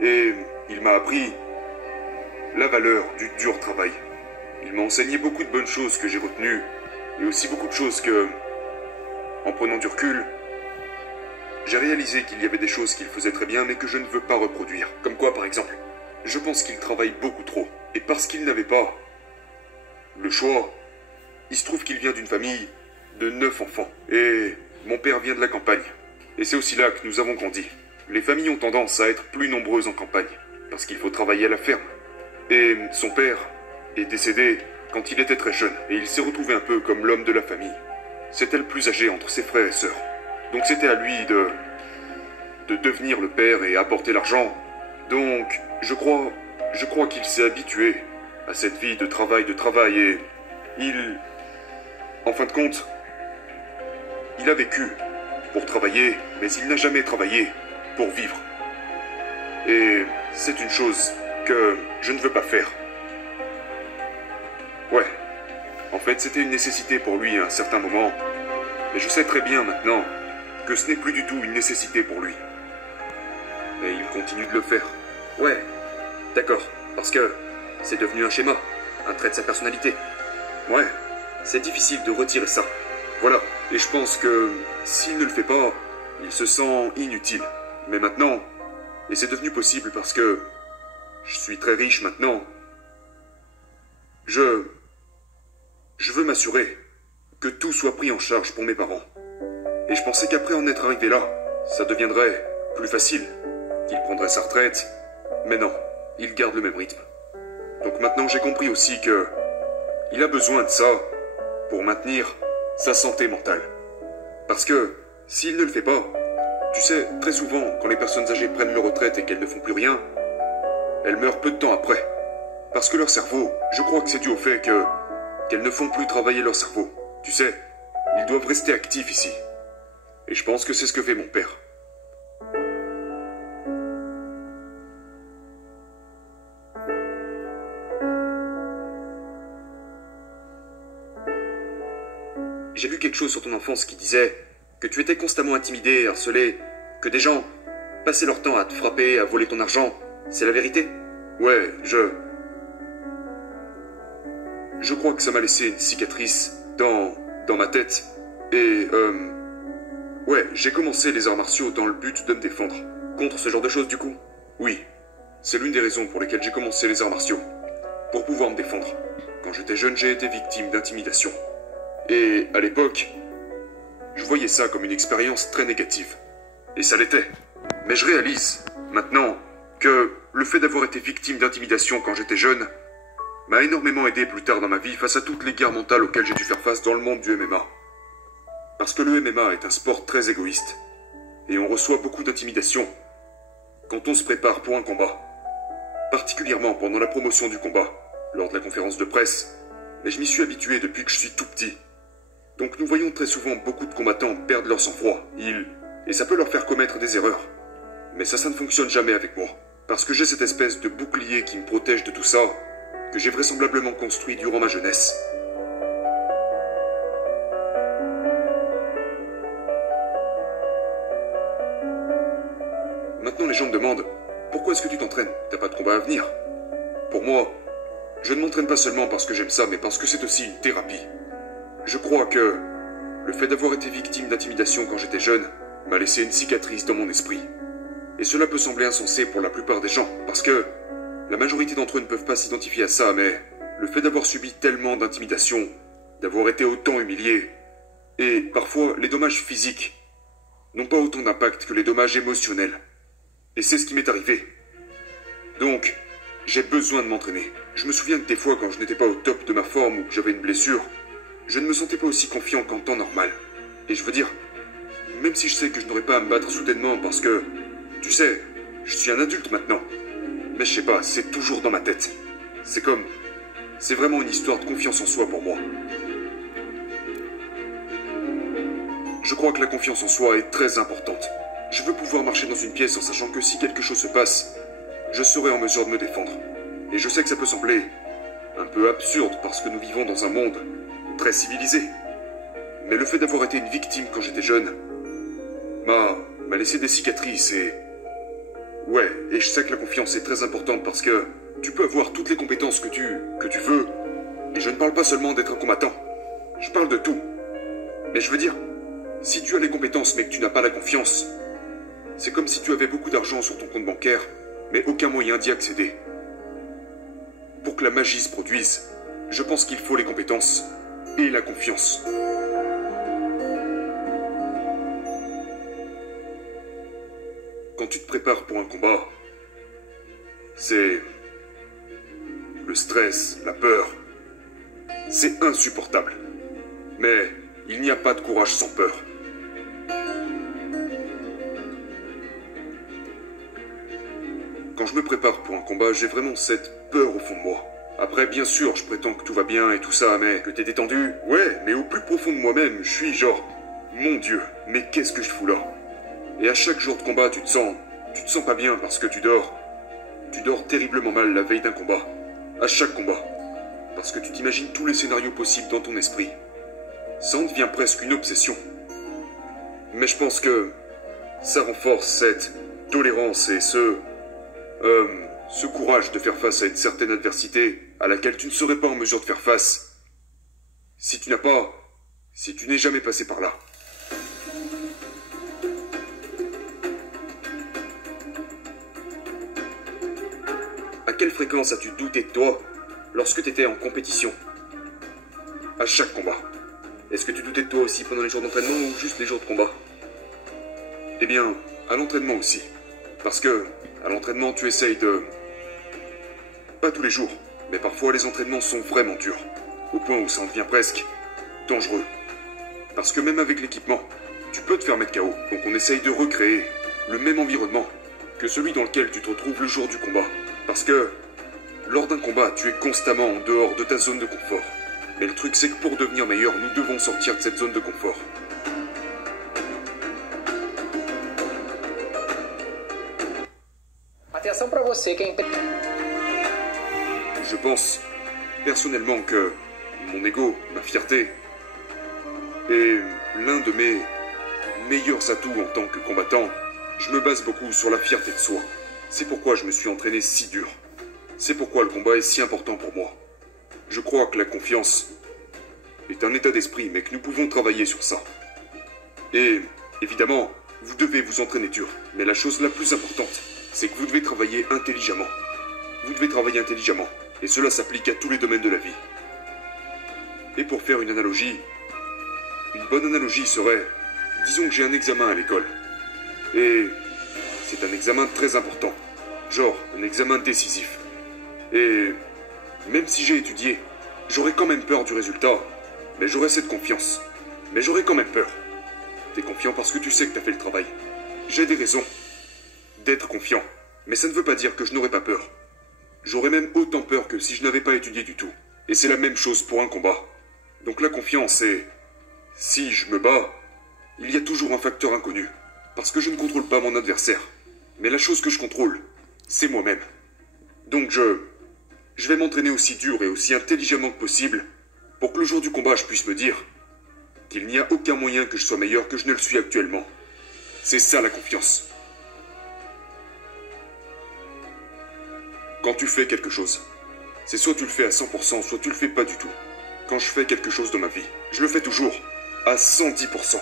Et il m'a appris la valeur du dur travail. Il m'a enseigné beaucoup de bonnes choses que j'ai retenues, et aussi beaucoup de choses que, en prenant du recul, j'ai réalisé qu'il y avait des choses qu'il faisait très bien mais que je ne veux pas reproduire. Comme quoi, par exemple? Je pense qu'il travaille beaucoup trop. Et parce qu'il n'avait pas le choix, il se trouve qu'il vient d'une famille de 9 enfants. Et mon père vient de la campagne. Et c'est aussi là que nous avons grandi. Les familles ont tendance à être plus nombreuses en campagne, parce qu'il faut travailler à la ferme. Et son père est décédé quand il était très jeune, et il s'est retrouvé un peu comme l'homme de la famille. C'était le plus âgé entre ses frères et sœurs. Donc c'était à lui de devenir le père et apporter l'argent. Donc, je crois qu'il s'est habitué à cette vie de travail, et en fin de compte, il a vécu pour travailler, mais il n'a jamais travaillé pour vivre. Et c'est une chose que je ne veux pas faire. Ouais, en fait, c'était une nécessité pour lui à un certain moment, mais je sais très bien maintenant que ce n'est plus du tout une nécessité pour lui. Mais il continue de le faire. Ouais, d'accord, parce que c'est devenu un schéma, un trait de sa personnalité. Ouais, c'est difficile de retirer ça. Voilà, et je pense que s'il ne le fait pas, il se sent inutile. Mais maintenant, et c'est devenu possible parce que je suis très riche maintenant, je veux m'assurer que tout soit pris en charge pour mes parents. Et je pensais qu'après en être arrivé là, ça deviendrait plus facile, qu'il prendrait sa retraite, mais non, il garde le même rythme. Donc maintenant j'ai compris aussi que il a besoin de ça pour maintenir sa santé mentale. Parce que s'il ne le fait pas, tu sais, très souvent, quand les personnes âgées prennent leur retraite et qu'elles ne font plus rien, elles meurent peu de temps après. Parce que leur cerveau, je crois que c'est dû au fait qu'elles ne font plus travailler leur cerveau. Tu sais, ils doivent rester actifs ici. Et je pense que c'est ce que fait mon père. J'ai lu quelque chose sur ton enfance qui disait que tu étais constamment intimidé, harcelé, que des gens passaient leur temps à te frapper, à voler ton argent. C'est la vérité? Ouais, je crois que ça m'a laissé une cicatrice dans ma tête. Et, ouais, j'ai commencé les arts martiaux dans le but de me défendre. Contre ce genre de choses, du coup? Oui. C'est l'une des raisons pour lesquelles j'ai commencé les arts martiaux. Pour pouvoir me défendre. Quand j'étais jeune, j'ai été victime d'intimidation. Et, à l'époque, je voyais ça comme une expérience très négative. Et ça l'était. Mais je réalise, maintenant, que le fait d'avoir été victime d'intimidation quand j'étais jeune m'a énormément aidé plus tard dans ma vie face à toutes les guerres mentales auxquelles j'ai dû faire face dans le monde du MMA. Parce que le MMA est un sport très égoïste. Et on reçoit beaucoup d'intimidation quand on se prépare pour un combat. Particulièrement pendant la promotion du combat, lors de la conférence de presse. Mais je m'y suis habitué depuis que je suis tout petit. Donc nous voyons très souvent beaucoup de combattants perdre leur sang-froid. Et ça peut leur faire commettre des erreurs. Mais ça ne fonctionne jamais avec moi. Parce que j'ai cette espèce de bouclier qui me protège de tout ça, que j'ai vraisemblablement construit durant ma jeunesse. Maintenant les gens me demandent « Pourquoi est-ce que tu t'entraînes? T'as pas de combat à venir ?» Pour moi, je ne m'entraîne pas seulement parce que j'aime ça, mais parce que c'est aussi une thérapie. Je crois que le fait d'avoir été victime d'intimidation quand j'étais jeune m'a laissé une cicatrice dans mon esprit. Et cela peut sembler insensé pour la plupart des gens, parce que la majorité d'entre eux ne peuvent pas s'identifier à ça, mais le fait d'avoir subi tellement d'intimidation, d'avoir été autant humilié, et parfois les dommages physiques n'ont pas autant d'impact que les dommages émotionnels. Et c'est ce qui m'est arrivé. Donc, j'ai besoin de m'entraîner. Je me souviens que des fois, quand je n'étais pas au top de ma forme ou que j'avais une blessure, je ne me sentais pas aussi confiant qu'en temps normal. Et je veux dire, même si je sais que je n'aurais pas à me battre soudainement parce que, tu sais, je suis un adulte maintenant. Mais je sais pas, c'est toujours dans ma tête. C'est vraiment une histoire de confiance en soi pour moi. Je crois que la confiance en soi est très importante. Je veux pouvoir marcher dans une pièce en sachant que si quelque chose se passe, je serai en mesure de me défendre. Et je sais que ça peut sembler un peu absurde parce que nous vivons dans un monde très civilisé. Mais le fait d'avoir été une victime quand j'étais jeune m'a laissé des cicatrices et... Ouais, et je sais que la confiance est très importante parce que tu peux avoir toutes les compétences que tu veux. Et je ne parle pas seulement d'être un combattant. Je parle de tout. Mais je veux dire, si tu as les compétences mais que tu n'as pas la confiance, c'est comme si tu avais beaucoup d'argent sur ton compte bancaire, mais aucun moyen d'y accéder. Pour que la magie se produise, je pense qu'il faut les compétences et la confiance. Quand tu te prépares pour un combat, c'est le stress, la peur. C'est insupportable. Mais il n'y a pas de courage sans peur. Quand je me prépare pour un combat, j'ai vraiment cette peur au fond de moi. Après, bien sûr, je prétends que tout va bien et tout ça, mais que t'es détendu. Ouais, mais au plus profond de moi-même, je suis genre, mon Dieu, mais qu'est-ce que je fous là? Et à chaque jour de combat, tu te sens pas bien parce que tu dors. Tu dors terriblement mal la veille d'un combat. À chaque combat. Parce que tu t'imagines tous les scénarios possibles dans ton esprit. Ça en devient presque une obsession. Mais je pense que ça renforce cette tolérance et ce courage de faire face à une certaine adversité à laquelle tu ne serais pas en mesure de faire face si tu n'es jamais passé par là. À quelle fréquence as-tu douté de toi lorsque tu étais en compétition? À chaque combat. Est-ce que tu doutais de toi aussi pendant les jours d'entraînement ou juste les jours de combat? Eh bien, à l'entraînement aussi. Parce que, à l'entraînement, tu essayes de... Pas tous les jours, mais parfois les entraînements sont vraiment durs. Au point où ça en devient presque dangereux. Parce que même avec l'équipement, tu peux te faire mettre KO. Donc on essaye de recréer le même environnement que celui dans lequel tu te retrouves le jour du combat. Parce que, lors d'un combat, tu es constamment en dehors de ta zone de confort. Mais le truc, c'est que pour devenir meilleur, nous devons sortir de cette zone de confort. Atenção para você que é Je pense, personnellement, que mon ego, ma fierté, est l'un de mes meilleurs atouts en tant que combattant. Je me base beaucoup sur la fierté de soi. C'est pourquoi je me suis entraîné si dur. C'est pourquoi le combat est si important pour moi. Je crois que la confiance est un état d'esprit, mais que nous pouvons travailler sur ça. Et, évidemment, vous devez vous entraîner dur. Mais la chose la plus importante, c'est que vous devez travailler intelligemment. Vous devez travailler intelligemment. Et cela s'applique à tous les domaines de la vie. Et pour faire une analogie, une bonne analogie serait, disons que j'ai un examen à l'école. Et c'est un examen très important. Genre, un examen décisif. Et même si j'ai étudié, j'aurais quand même peur du résultat. Mais j'aurais cette confiance. Mais j'aurais quand même peur. T'es confiant parce que tu sais que t'as fait le travail. J'ai des raisons d'être confiant. Mais ça ne veut pas dire que je n'aurais pas peur. J'aurais même autant peur que si je n'avais pas étudié du tout. Et c'est la même chose pour un combat. Donc la confiance est... Si je me bats, il y a toujours un facteur inconnu. Parce que je ne contrôle pas mon adversaire. Mais la chose que je contrôle, c'est moi-même. Donc je vais m'entraîner aussi dur et aussi intelligemment que possible pour que le jour du combat je puisse me dire qu'il n'y a aucun moyen que je sois meilleur que je ne le suis actuellement. C'est ça la confiance. Quand tu fais quelque chose, c'est soit tu le fais à 100%, soit tu le fais pas du tout. Quand je fais quelque chose dans ma vie, je le fais toujours à 110%.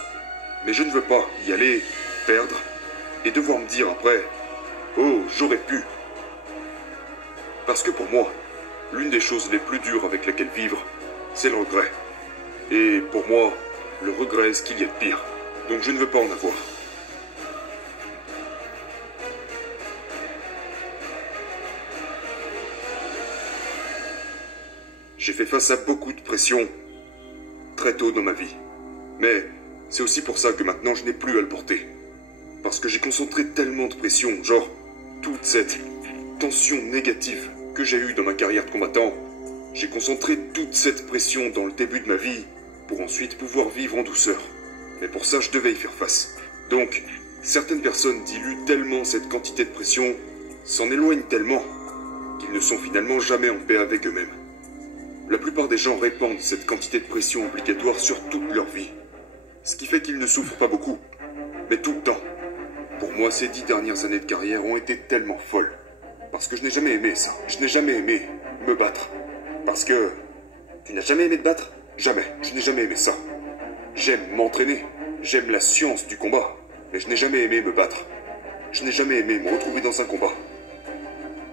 Mais je ne veux pas y aller, perdre, et devoir me dire après « Oh, j'aurais pu ». Parce que pour moi, l'une des choses les plus dures avec lesquelles vivre, c'est le regret. Et pour moi, le regret est ce qu'il y a de pire. Donc je ne veux pas en avoir. J'ai fait face à beaucoup de pression très tôt dans ma vie. Mais c'est aussi pour ça que maintenant je n'ai plus à le porter. Parce que j'ai concentré tellement de pression, genre toute cette tension négative que j'ai eue dans ma carrière de combattant. J'ai concentré toute cette pression dans le début de ma vie pour ensuite pouvoir vivre en douceur. Mais pour ça, je devais y faire face. Donc, certaines personnes diluent tellement cette quantité de pression, s'en éloignent tellement, qu'ils ne sont finalement jamais en paix avec eux-mêmes. La plupart des gens répandent cette quantité de pression obligatoire sur toute leur vie. Ce qui fait qu'ils ne souffrent pas beaucoup, mais tout le temps. Pour moi, ces 10 dernières années de carrière ont été tellement folles. Parce que je n'ai jamais aimé ça. Je n'ai jamais aimé me battre. Parce que... Tu n'as jamais aimé te battre? Jamais. Je n'ai jamais aimé ça. J'aime m'entraîner. J'aime la science du combat. Mais je n'ai jamais aimé me battre. Je n'ai jamais aimé me retrouver dans un combat.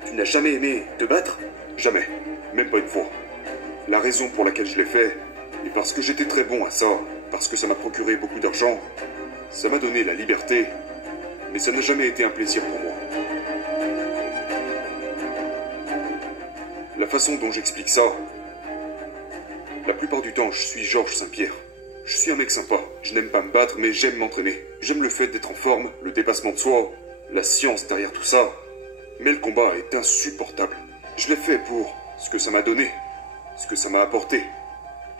Tu n'as jamais aimé te battre? Jamais. Même pas une fois. La raison pour laquelle je l'ai fait est parce que j'étais très bon à ça. Parce que ça m'a procuré beaucoup d'argent. Ça m'a donné la liberté. Mais ça n'a jamais été un plaisir pour moi. La façon dont j'explique ça... La plupart du temps, je suis Georges Saint-Pierre. Je suis un mec sympa. Je n'aime pas me battre, mais j'aime m'entraîner. J'aime le fait d'être en forme, le dépassement de soi, la science derrière tout ça. Mais le combat est insupportable. Je l'ai fait pour ce que ça m'a donné, ce que ça m'a apporté.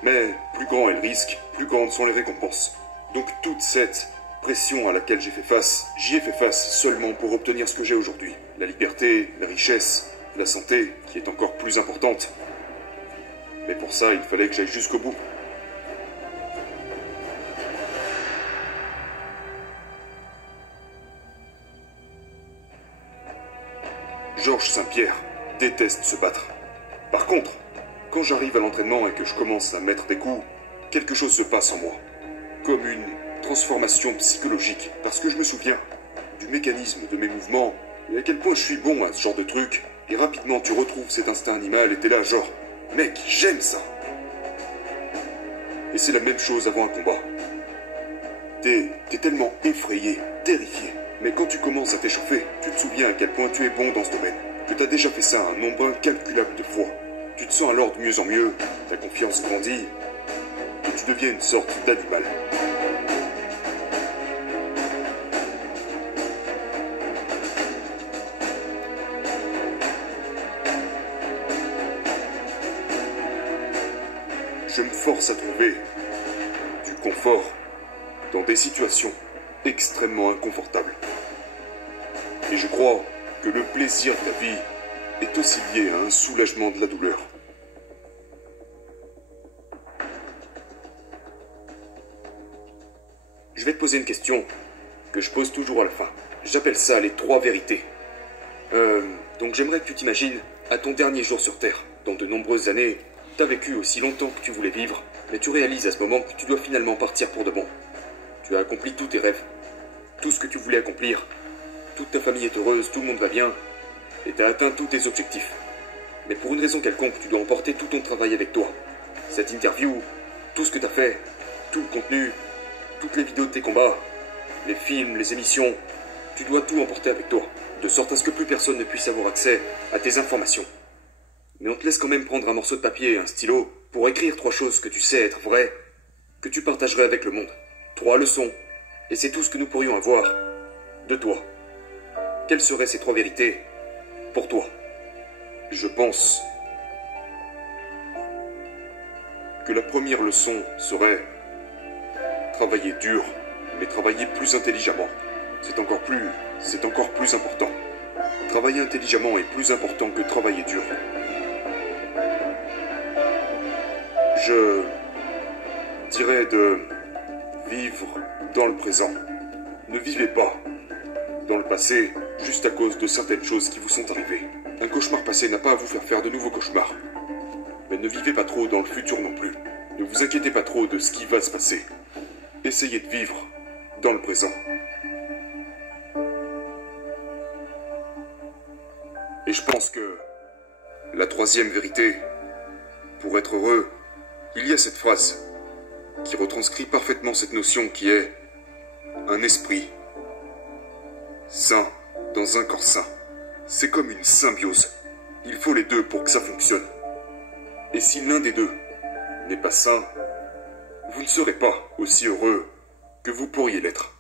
Mais plus grand est le risque, plus grandes sont les récompenses. Donc toute cette pression à laquelle j'ai fait face, j'y ai fait face seulement pour obtenir ce que j'ai aujourd'hui. La liberté, la richesse, la santé, qui est encore plus importante. Mais pour ça, il fallait que j'aille jusqu'au bout. Georges Saint-Pierre déteste se battre. Par contre, quand j'arrive à l'entraînement et que je commence à mettre des coups, quelque chose se passe en moi. Comme une transformation psychologique. Parce que je me souviens du mécanisme de mes mouvements et à quel point je suis bon à ce genre de truc. Et rapidement, tu retrouves cet instinct animal et t'es là genre... Mec, j'aime ça. Et c'est la même chose avant un combat. T'es tellement effrayé, terrifié. Mais quand tu commences à t'échauffer, tu te souviens à quel point tu es bon dans ce domaine. Que t'as déjà fait ça un nombre incalculable de fois. Tu te sens alors de mieux en mieux, ta confiance grandit, et tu deviens une sorte d'animal. Je me force à trouver du confort dans des situations extrêmement inconfortables. Et je crois que le plaisir de la vie est aussi lié à un soulagement de la douleur. Je vais te poser une question que je pose toujours à la fin. J'appelle ça les 3 vérités. Donc j'aimerais que tu t'imagines à ton dernier jour sur Terre. Dans de nombreuses années, t'as vécu aussi longtemps que tu voulais vivre, mais tu réalises à ce moment que tu dois finalement partir pour de bon. Tu as accompli tous tes rêves, tout ce que tu voulais accomplir. Toute ta famille est heureuse, tout le monde va bien, et t'as atteint tous tes objectifs. Mais pour une raison quelconque, tu dois emporter tout ton travail avec toi. Cette interview, tout ce que t'as fait, tout le contenu, toutes les vidéos de tes combats, les films, les émissions, tu dois tout emporter avec toi, de sorte à ce que plus personne ne puisse avoir accès à tes informations. Mais on te laisse quand même prendre un morceau de papier et un stylo pour écrire 3 choses que tu sais être vraies, que tu partagerais avec le monde. 3 leçons, et c'est tout ce que nous pourrions avoir de toi. Quelles seraient ces 3 vérités pour toi? Je pense que la première leçon serait travailler dur, mais travailler plus intelligemment. C'est encore plus important. Travailler intelligemment est plus important que travailler dur. Je dirais de vivre dans le présent. Ne vivez pas dans le passé juste à cause de certaines choses qui vous sont arrivées. Un cauchemar passé n'a pas à vous faire de nouveaux cauchemars. Mais ne vivez pas trop dans le futur non plus. Ne vous inquiétez pas trop de ce qui va se passer. Essayez de vivre dans le présent. Et je pense que la 3e vérité, pour être heureux, il y a cette phrase qui retranscrit parfaitement cette notion qui est un esprit sain dans un corps sain. C'est comme une symbiose. Il faut les deux pour que ça fonctionne. Et si l'un des deux n'est pas sain, vous ne serez pas aussi heureux que vous pourriez l'être.